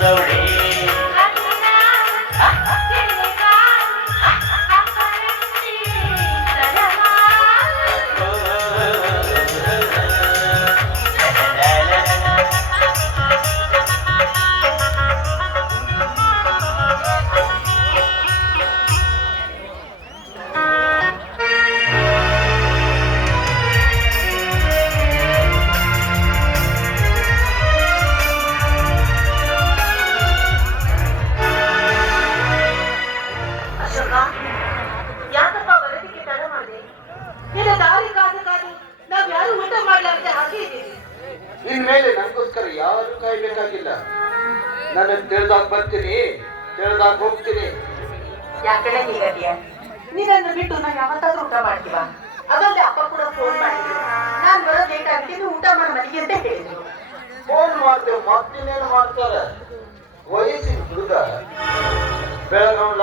ನೋಡಿ ಯಾಕಪ್ಪ ಬರೋದಕ್ಕೆ ತಡ ಮಾಡಿದೆ? ನಿನ್ನ ದಾರಿ ಕಾದು ಕಾದು ನಾವ್ ಯಾರು ಊಟ ಮಾಡ್ಲಾರ್ದೆ ಹಾಗೆ ಇದ್ದೀವಿ. ಇನ್ಮೇಲೆ ನನಗೋಸ್ಕರ ಯಾರು ಕಾಯ್ಬೇಕಾಗಿಲ್ಲ. ನಾನು ತಿಳಿದಾಗ ಬರ್ತೀನಿ, ತಿಳಿದಾಗ ಹೋಗ್ತೀನಿ. ಯಾಕಡೆ ಹೀಗದಿಯ? ನೀನನ್ನು ಬಿಟ್ಟು ನಾವ್ ಯಾವತ್ತಾದ್ರೂ ಊಟ ಮಾಡ್ತೀವ? ಅದಲ್ಲದೆ ಅಪ್ಪ ಕೂಡ ಫೋನ್ ಮಾಡಿದ್ರು, ನಾನ್ ಬರೋದ್ ಲೇಟ್ ಆಗಿದೆ, ನೀವು ಊಟ ಮಾಡಿ ಮನೆಗೆ ಅಂತ ಹೇಳಿದ್ರು. ಫೋನ್ ಮಾಡ್ತೇವೆ, ಮತ್ತಿನ್ನೇನು ಮಾಡ್ತಾರೆ? ವಯಸ್ಸಿನ ಹುಡುಗ ಬೆಳಗಾವ್